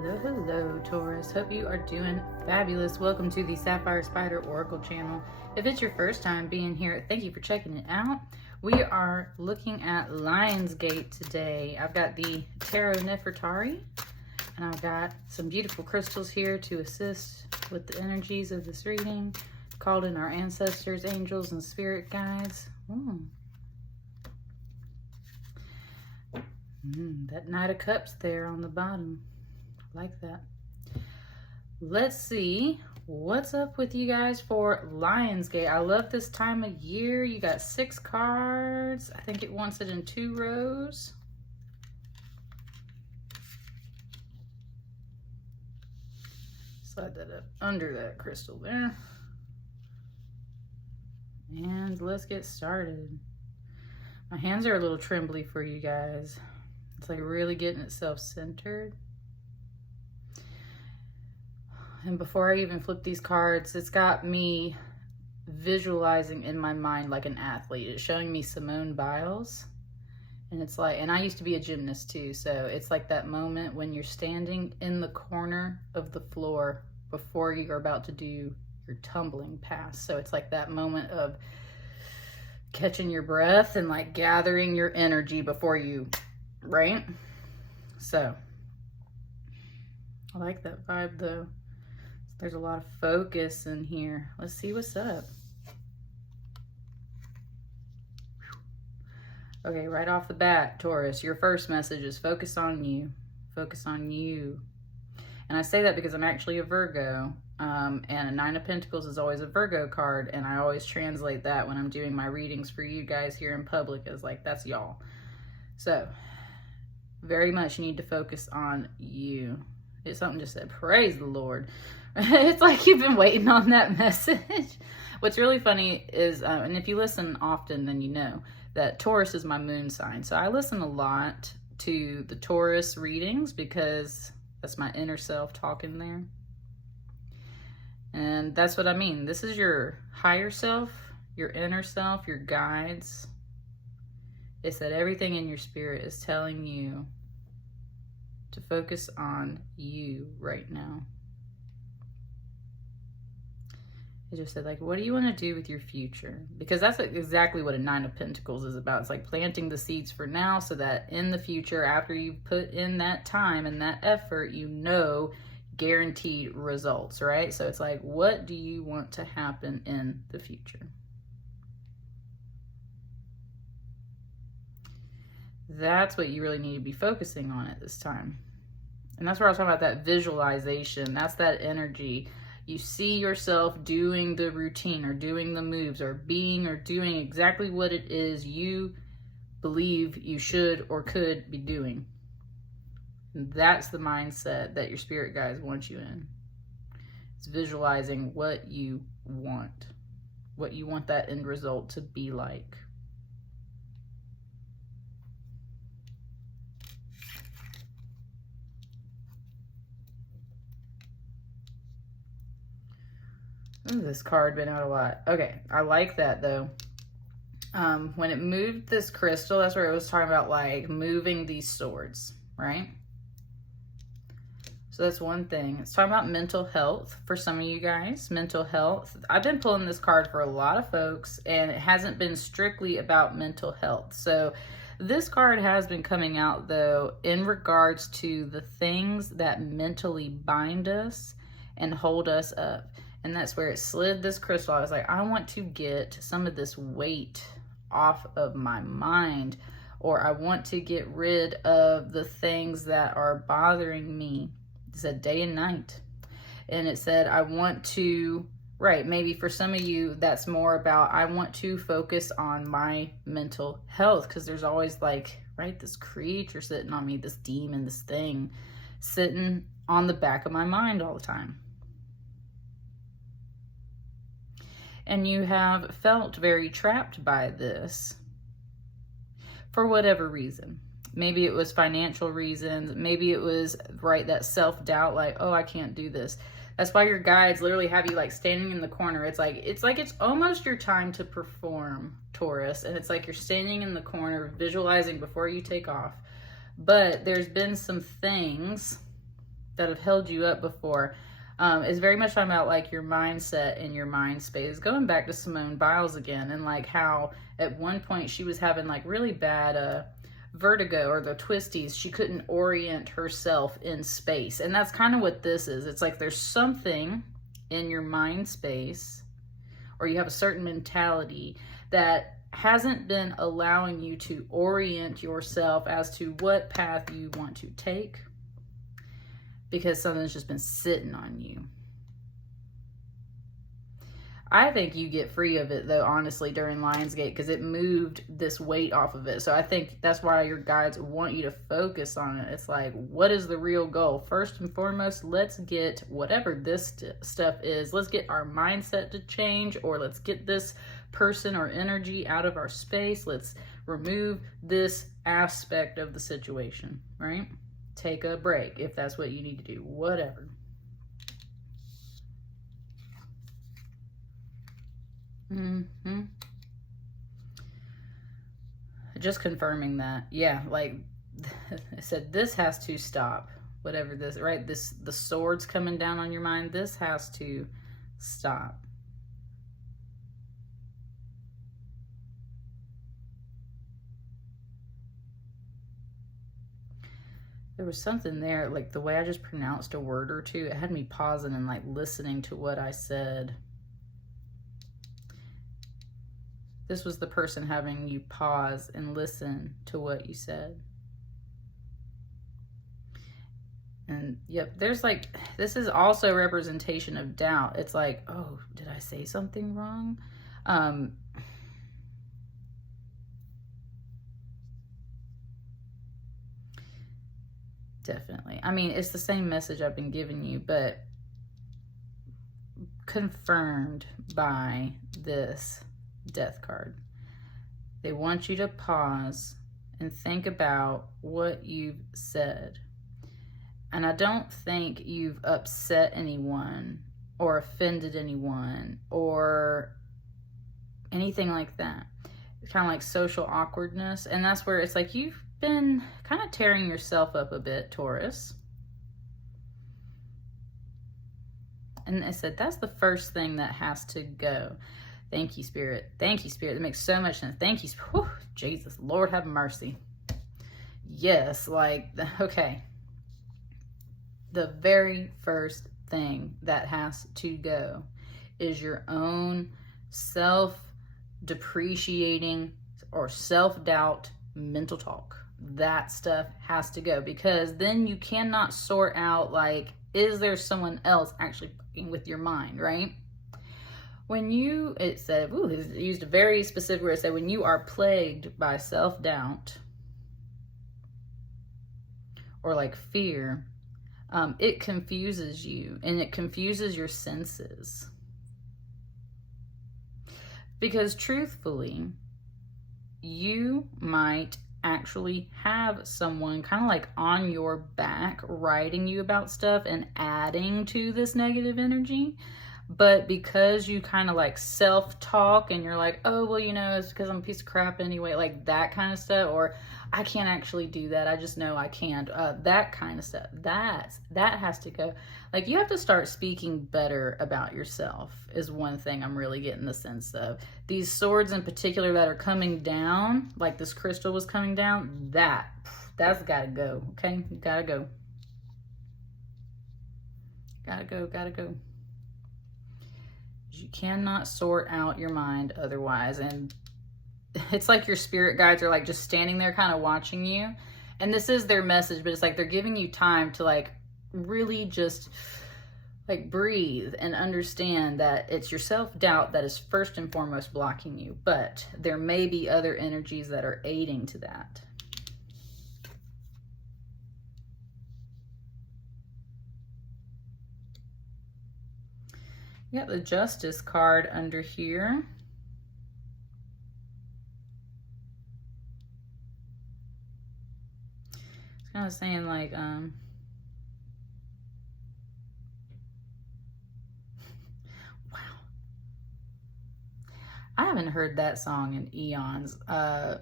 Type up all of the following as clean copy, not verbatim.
Hello, hello, Taurus. Hope you are doing fabulous. Welcome to the Sapphire Spider Oracle channel. If it's your first time being here, thank you for checking it out. We are looking at Lionsgate today. I've got the Tarot Nefertari, and I've got some beautiful crystals here to assist with the energies of this reading. Called in our ancestors, angels, and spirit guides. That Knight of Cups there on the bottom. Like that. Let's see what's up with you guys for Lionsgate. I love this time of year. You got 6 cards. I think it wants it in 2 rows. Slide that up under that crystal there. And let's get started. My hands are a little trembly for you guys. It's like really getting itself centered. And before I even flip these cards, it's got me visualizing in my mind like an athlete. It's showing me Simone Biles. And it's like, and I used to be a gymnast too, so it's like that moment when you're standing in the corner of the floor before you're about to do your tumbling pass. So it's like that moment of catching your breath and like gathering your energy before you, right? So I like that vibe though. There's a lot of focus in here. Let's see what's up. Okay, right off the bat, Taurus, your first message is focus on you. Focus on you. And I say that because I'm actually a Virgo. And a 9 of Pentacles is always a Virgo card. And I always translate that when I'm doing my readings for you guys here in public as like, that's y'all. So, very much you need to focus on you. It's something just said, praise the Lord. It's like you've been waiting on that message. What's really funny is, and if you listen often, then you know that Taurus is my moon sign. So I listen a lot to the Taurus readings because that's my inner self talking there. And that's what I mean. This is your higher self, your inner self, your guides. It's that everything in your spirit is telling you to focus on you right now. It just said, like, what do you want to do with your future? Because that's exactly what a 9 of Pentacles is about. It's like planting the seeds for now so that in the future, after you put in that time and that effort, you know guaranteed results, right? So it's like, what do you want to happen in the future? That's what you really need to be focusing on at this time. And that's where I was talking about that visualization. That's that energy. You see yourself doing the routine or doing the moves or being or doing exactly what it is you believe you should or could be doing. And that's the mindset that your spirit guides want you in. It's visualizing what you want that end result to be like. Ooh, this card been out a lot. Okay, I like that though. When it moved this crystal, that's where it was talking about like moving these swords, right? So that's one thing. It's talking about mental health for some of you guys. Mental health. I've been pulling this card for a lot of folks and it hasn't been strictly about mental health. So this card has been coming out though in regards to the things that mentally bind us and hold us up. And that's where it slid this crystal. I was like, I want to get some of this weight off of my mind, or I want to get rid of the things that are bothering me. It said day and night. And it said, I want to, right, maybe for some of you, that's more about, I want to focus on my mental health, because there's always like, right, this creature sitting on me, this demon, this thing sitting on the back of my mind all the time. And you have felt very trapped by this for whatever reason. Maybe it was financial reasons. Maybe it was, right, that self-doubt, like, oh, I can't do this. That's why your guides literally have you like standing in the corner. It's almost your time to perform, Taurus. And it's like you're standing in the corner, visualizing before you take off. But there's been some things that have held you up before. Is very much talking about like your mindset and your mind space. Going back to Simone Biles again, and like how at one point she was having like really bad vertigo or the twisties. She couldn't orient herself in space. And that's kind of what this is. It's like there's something in your mind space, or you have a certain mentality that hasn't been allowing you to orient yourself as to what path you want to take, because something's just been sitting on you. I think you get free of it, though, honestly, during Lionsgate, because it moved this weight off of it. So I think that's why your guides want you to focus on it. It's like, what is the real goal? First and foremost, let's get whatever this stuff is. Let's get our mindset to change, or let's get this person or energy out of our space. Let's remove this aspect of the situation, right? Take a break if that's what you need to do, whatever. Just confirming that. Yeah, like I said, this has to stop. Whatever this, right? The sword's coming down on your mind. This has to stop. There was something there, like the way I just pronounced a word or two, it had me pausing and like listening to what I said. This was the person having you pause and listen to what you said. And yep, there's like, this is also representation of doubt. It's like, oh, did I say something wrong? Definitely. I mean, it's the same message I've been giving you, but confirmed by this Death card. They want you to pause and think about what you've said. And I don't think you've upset anyone or offended anyone or anything like that. It's kind of like social awkwardness. And that's where it's like you've been kind of tearing yourself up a bit, Taurus. And I said, that's the first thing that has to go. Thank you, Spirit. Thank you, Spirit. That makes so much sense. Thank you. Whew, Jesus, Lord have mercy. Yes, like, okay. The very first thing that has to go is your own self-depreciating or self-doubt mental talk. That stuff has to go, because then you cannot sort out, like, is there someone else actually fucking with your mind, right? When you, it said, ooh, it used a very specific word. It said, when you are plagued by self-doubt or like fear, it confuses you and it confuses your senses. Because truthfully, you might actually have someone kind of like on your back writing you about stuff and adding to this negative energy. But because you kind of like self-talk and you're like, oh, well, you know, it's because I'm a piece of crap anyway, like that kind of stuff, or I can't actually do that, I just know I can't, that kind of stuff, that has to go. Like, you have to start speaking better about yourself is one thing I'm really getting the sense of. These swords in particular that are coming down, like this crystal was coming down, that's gotta go, okay? Gotta go. Gotta go, gotta go. You cannot sort out your mind otherwise. And it's like your spirit guides are like just standing there kind of watching you. And this is their message, but it's like they're giving you time to like really just like breathe and understand that it's your self-doubt that is first and foremost blocking you. But there may be other energies that are aiding to that. Yeah, the Justice card under here. It's kind of saying like, wow. I haven't heard that song in eons. And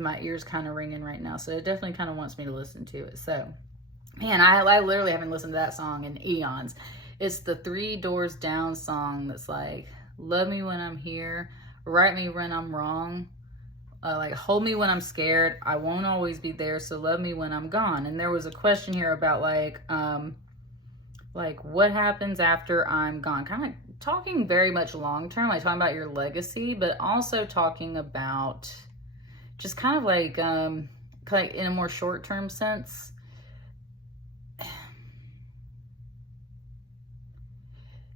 my ears kind of ringing right now. So it definitely kind of wants me to listen to it. So Man, I literally haven't listened to that song in eons. It's the Three Doors Down song that's like, love me when I'm here, right me when I'm wrong, like hold me when I'm scared, I won't always be there, so love me when I'm gone. And there was a question here about like what happens after I'm gone, kind of talking very much long term, like talking about your legacy, but also talking about just kind of like in a more short term sense.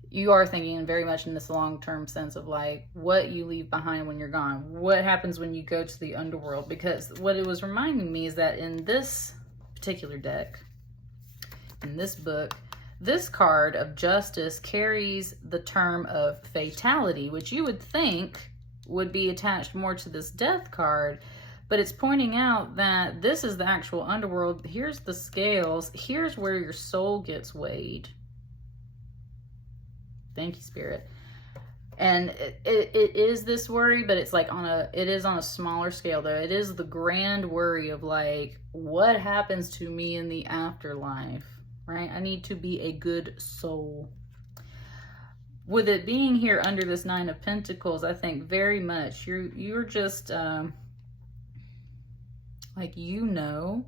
You are thinking very much in this long-term sense of like what you leave behind when you're gone. What happens when you go to the underworld? Because what it was reminding me is that in this particular deck, in this book, this card of Justice carries the term of fatality, which you would think would be attached more to this Death card, but it's pointing out that this is the actual underworld. Here's the scales. Here's where your soul gets weighed. Thank you, Spirit. And it is this worry, but it's like it is on a smaller scale though. It is the grand worry of like, what happens to me in the afterlife, right? I need to be a good soul. With it being here under this Nine of Pentacles, I think very much you're just like, you know,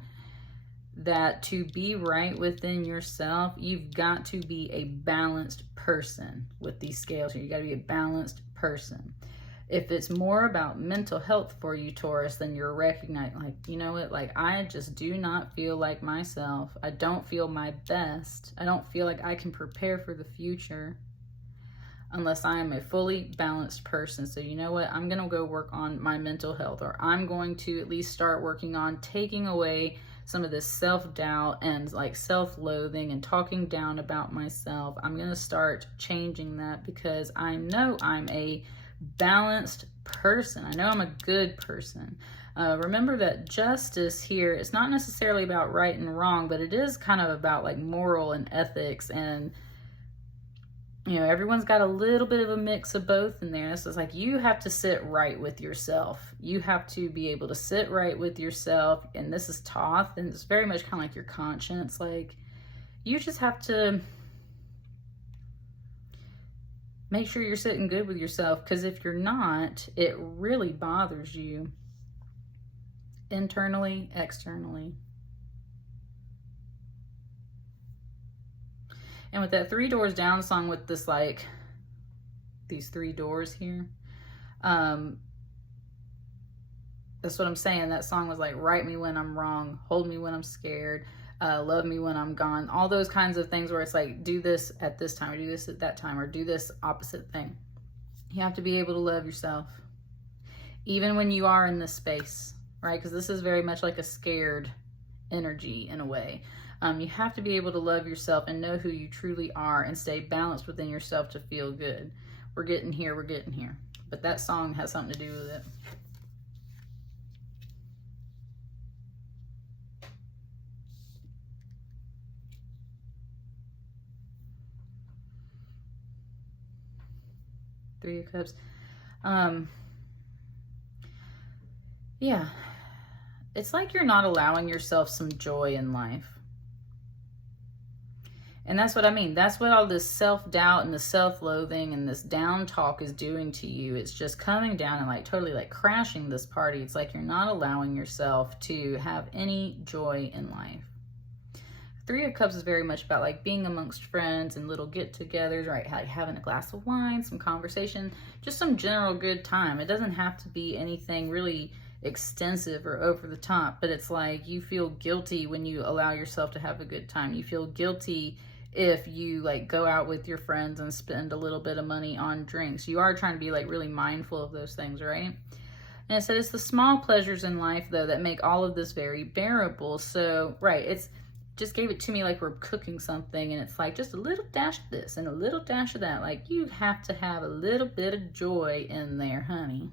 that to be right within yourself, you've got to be a balanced person with these scales here. You got to be a balanced person. If it's more about mental health for you, Taurus, then you're recognizing, like, you know what, like, I just do not feel like myself. I don't feel my best. I don't feel like I can prepare for the future unless I am a fully balanced person. So you know what, I'm going to go work on my mental health, or I'm going to at least start working on taking away some of this self-doubt and like self-loathing and talking down about myself. I'm going to start changing that because I know I'm a balanced person. I know I'm a good person. Remember that Justice here, it's not necessarily about right and wrong, but it is kind of about like moral and ethics, and you know, everyone's got a little bit of a mix of both in there. So it's like you have to sit right with yourself. You have to be able to sit right with yourself. And this is Thoth, and it's very much kind of like your conscience. Like, you just have to make sure you're sitting good with yourself, because if you're not, it really bothers you internally, externally. And with that Three Doors Down song, with this like these three doors here, that's what I'm saying. That song was like, write me when I'm wrong, hold me when I'm scared, love me when I'm gone. All those kinds of things where it's like, do this at this time, or do this at that time, or do this opposite thing. You have to be able to love yourself, even when you are in this space, right? Because this is very much like a scared energy in a way. You have to be able to love yourself and know who you truly are and stay balanced within yourself to feel good. We're getting here, we're getting here. But that song has something to do with it. Three of Cups. Yeah. It's like you're not allowing yourself some joy in life. And that's what I mean. That's what all this self-doubt and the self-loathing and this down talk is doing to you. It's just coming down and like totally like crashing this party. It's like you're not allowing yourself to have any joy in life. Three of Cups is very much about like being amongst friends and little get-togethers, right? Like having a glass of wine, some conversation, just some general good time. It doesn't have to be anything really extensive or over the top, but it's like you feel guilty when you allow yourself to have a good time. You feel guilty if you like go out with your friends and spend a little bit of money on drinks. You are trying to be like really mindful of those things, right? And it said it's the small pleasures in life though that make all of this very bearable. So right, it's just gave it to me like we're cooking something, and it's like just a little dash of this and a little dash of that. Like you have to have a little bit of joy in there, honey.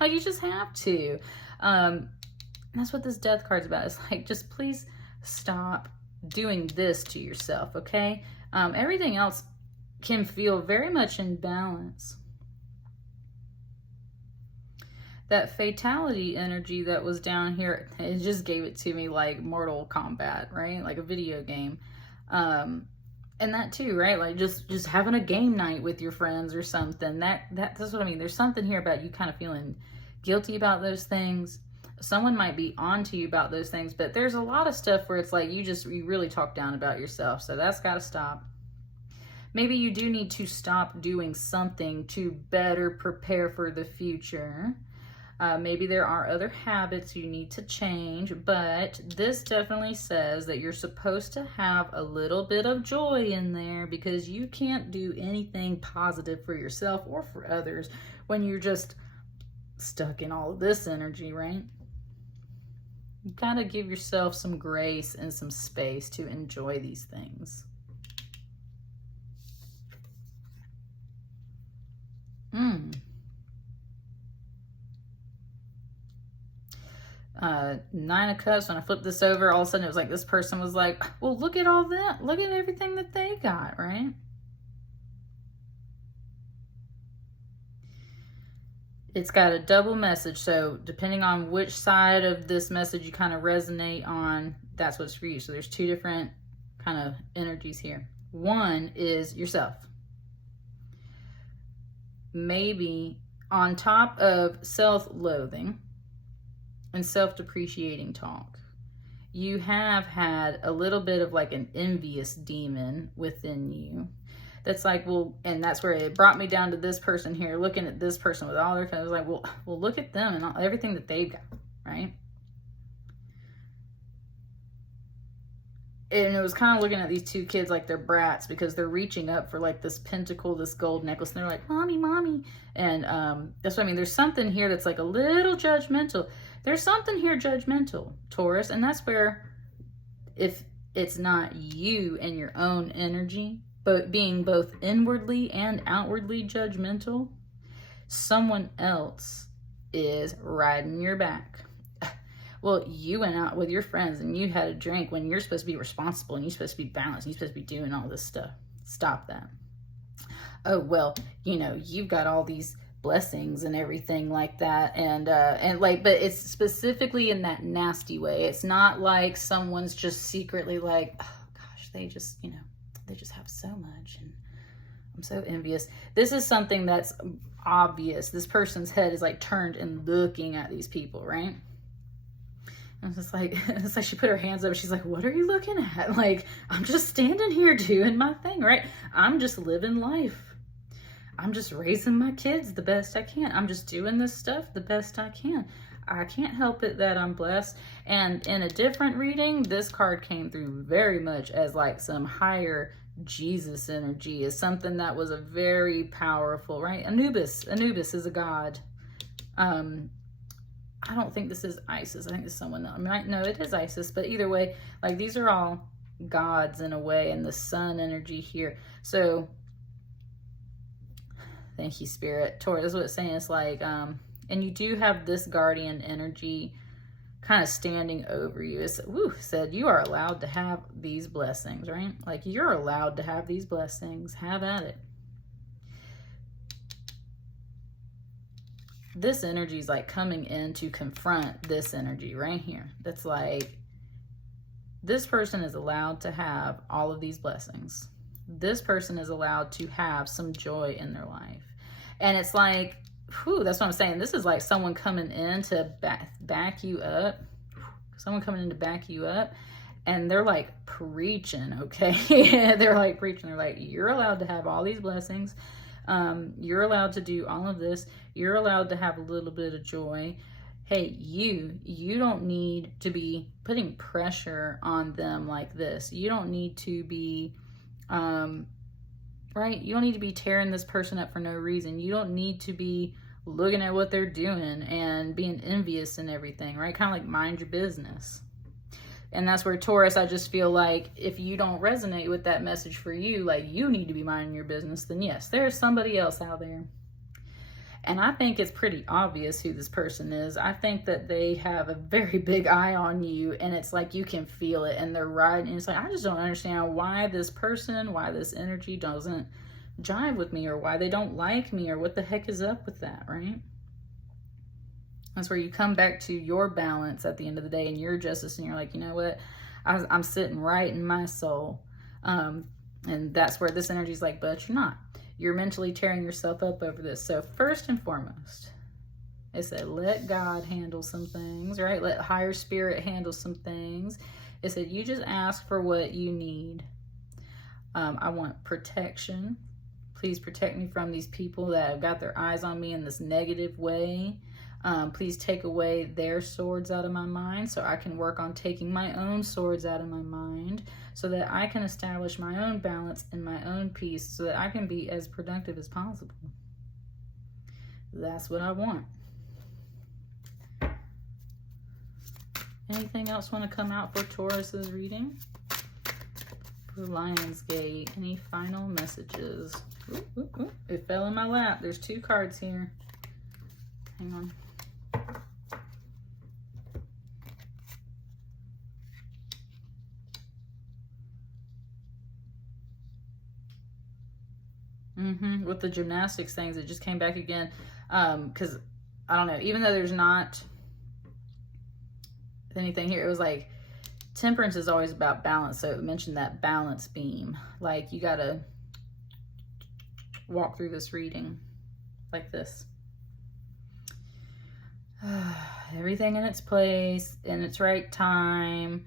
Like you just have to. That's what this Death card's about. It's like, just please stop doing this to yourself, okay? Everything else can feel very much in balance. That fatality energy that was down here, it just gave it to me like Mortal Kombat, right? Like a video game. And that too, right? Like just having a game night with your friends or something. That's what I mean. There's something here about you kind of feeling guilty about those things. Someone might be on to you about those things, but there's a lot of stuff where it's like you really talk down about yourself. So that's got to stop. Maybe you do need to stop doing something to better prepare for the future. Maybe there are other habits you need to change, but this definitely says that you're supposed to have a little bit of joy in there, because you can't do anything positive for yourself or for others when you're just stuck in all of this energy, right? You gotta give yourself some grace and some space to enjoy these things. Nine of Cups, when I flipped this over, all of a sudden it was like this person was like, well, look at all that. Look at everything that they got, right? It's got a double message. So depending on which side of this message you kind of resonate on, that's what's for you. So there's two different kind of energies here. One is yourself. Maybe on top of self-loathing and self-depreciating talk, you have had a little bit of like an envious demon within you that's like, well, and that's where it brought me down to this person here, looking at this person with all their kind of like, well, look at them and all, everything that they've got, right? And it was kind of looking at these two kids like they're brats, because they're reaching up for like this pentacle, this gold necklace, and they're like, mommy, mommy. And that's what I mean. There's something here that's like a little judgmental. There's something here judgmental, Taurus. And that's where, if it's not you and your own energy, but being both inwardly and outwardly judgmental, someone else is riding your back. Well, you went out with your friends and you had a drink when you're supposed to be responsible and you're supposed to be balanced and you're supposed to be doing all this stuff. Stop that. Oh, well, you know, you've got all these blessings and everything like that. And like, but it's specifically in that nasty way. It's not like someone's just secretly like, oh gosh, they just, you know, they just have so much and I'm so envious. This is something that's obvious. This person's head is like turned and looking at these people, right? And it's like she put her hands up. She's like, what are you looking at? Like, I'm just standing here doing my thing, right? I'm just living life. I'm just raising my kids the best I can. I'm just doing this stuff the best I can. I can't help it that I'm blessed. And in a different reading, this card came through very much as like some higher Jesus energy, as something that was a very powerful, right? Anubis is a god. I don't think this is Isis. I think this is someone else. No, it is Isis, but either way, like these are all gods in a way, and the sun energy here. So thank you, Spirit. Taurus, that's what it's saying. It's like, and you do have this guardian energy kind of standing over you. It's said you are allowed to have these blessings, right? Like you're allowed to have these blessings. Have at it. This energy is like coming in to confront this energy right here. That's like, this person is allowed to have all of these blessings. This person is allowed to have some joy in their life. And it's like, that's what I'm saying. This is like someone coming in to back you up. Someone coming in to back you up. And they're like preaching, okay? They're like preaching. They're like, you're allowed to have all these blessings. You're allowed to do all of this. You're allowed to have a little bit of joy. Hey, you don't need to be putting pressure on them like this. You don't need to be, right? You don't need to be tearing this person up for no reason. You don't need to be looking at what they're doing and being envious and everything, right? Kind of like mind your business. And that's where Taurus, I just feel like if you don't resonate with that message for you, like you need to be minding your business, then yes, there's somebody else out there. And I think it's pretty obvious who this person is. I think that they have a very big eye on you, and it's like you can feel it, and they're riding. And it's like, I just don't understand why this person, why this energy doesn't jive with me, or why they don't like me, or what the heck is up with that, right? That's where you come back to your balance at the end of the day and your justice, and you're like, you know what? I'm sitting right in my soul. And that's where this energy is like, but you're not. You're mentally tearing yourself up over this. So first and foremost, it said, let God handle some things, right? Let higher spirit handle some things. It said, you just ask for what you need. I want protection. Please protect me from these people that have got their eyes on me in this negative way. Please take away their swords out of my mind so I can work on taking my own swords out of my mind so that I can establish my own balance and my own peace so that I can be as productive as possible. That's what I want. Anything else want to come out for Taurus's reading? For Lionsgate, any final messages? Ooh, ooh, ooh. It fell in my lap. There's 2 cards here. Hang on. With the gymnastics things, it just came back again. Because, I don't know, even though there's not anything here, it was like, temperance is always about balance. So it mentioned that balance beam. Like, you got to walk through this reading like this. Everything in its place, in its right time.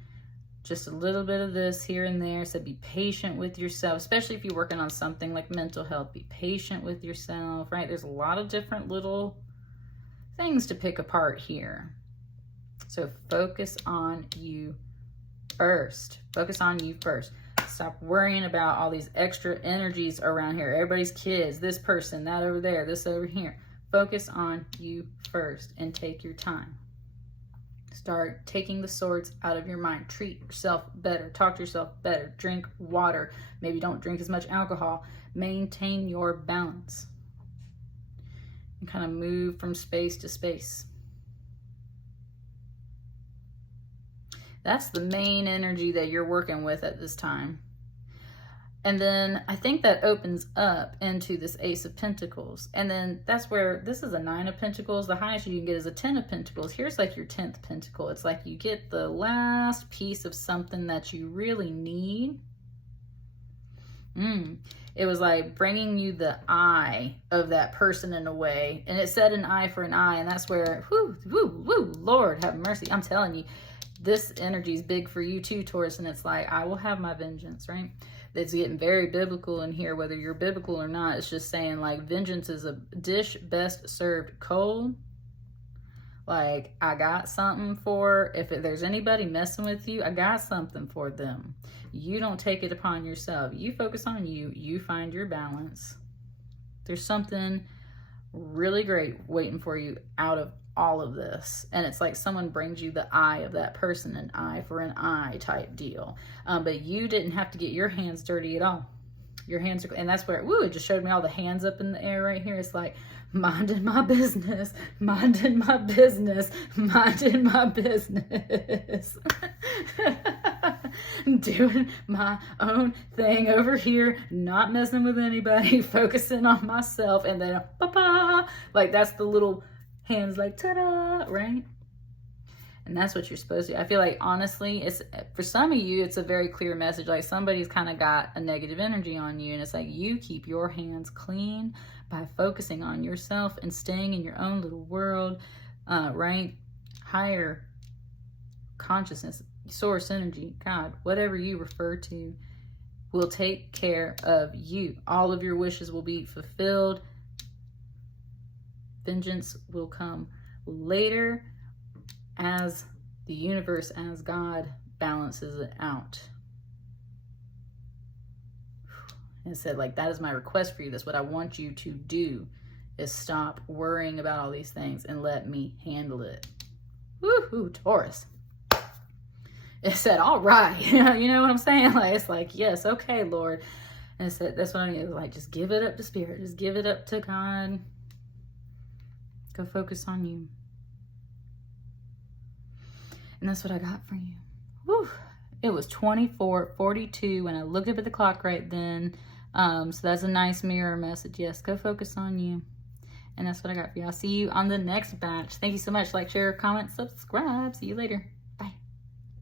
Just a little bit of this here and there. So be patient with yourself, especially if you're working on something like mental health. Be patient with yourself, right? There's a lot of different little things to pick apart here. So focus on you first. Focus on you first. Stop worrying about all these extra energies around here. Everybody's kids, this person, that over there, this over here. Focus on you first and take your time. Start taking the swords out of your mind. Treat yourself better. Talk to yourself better. Drink water. Maybe don't drink as much alcohol. Maintain your balance. And kind of move from space to space. That's the main energy that you're working with at this time. And then I think that opens up into this Ace of Pentacles. And then that's where, this is a 9 of Pentacles. The highest you can get is a 10 of Pentacles. Here's like your 10th Pentacle. It's like you get the last piece of something that you really need. It was like bringing you the eye of that person in a way. And it said an eye for an eye. And that's where, Lord have mercy. I'm telling you, this energy is big for you too, Taurus. And it's like, I will have my vengeance, right? It's getting very biblical in here, whether you're biblical or not. It's just saying like vengeance is a dish best served cold. Like, I got something for, if there's anybody messing with you, I got something for them. You don't take it upon yourself. You focus on you. You find your balance. There's something really great waiting for you out of all of this. And it's like someone brings you the eye of that person, an eye for an eye type deal. But you didn't have to get your hands dirty at all. Your hands are, and that's where, it just showed me all the hands up in the air right here. It's like, minding my business, minding my business, minding my business. Doing my own thing over here, not messing with anybody, focusing on myself, and then, like that's the little hands like, ta-da, right? And that's what you're supposed to do. I feel like, honestly, it's for some of you, it's a very clear message. Like somebody's kind of got a negative energy on you. And it's like, you keep your hands clean by focusing on yourself and staying in your own little world, right? Higher consciousness, source energy, God, whatever you refer to, will take care of you. All of your wishes will be fulfilled. Vengeance will come later, as the universe, as God balances it out. And it said, like, that is my request for you. That's what I want you to do, is stop worrying about all these things and let me handle it. Woohoo, Taurus. It said, all right. You know what I'm saying? Like, it's like, yes, okay, Lord. And it said, that's what I mean. It was like, just give it up to Spirit. Just give it up to God. Go focus on you. And that's what I got for you. Whew. It was 24:42 when I looked up at the clock right then. So that's a nice mirror message. Yes, go focus on you. And that's what I got for you. I'll see you on the next batch. Thank you so much. Like, share, comment, subscribe. See you later.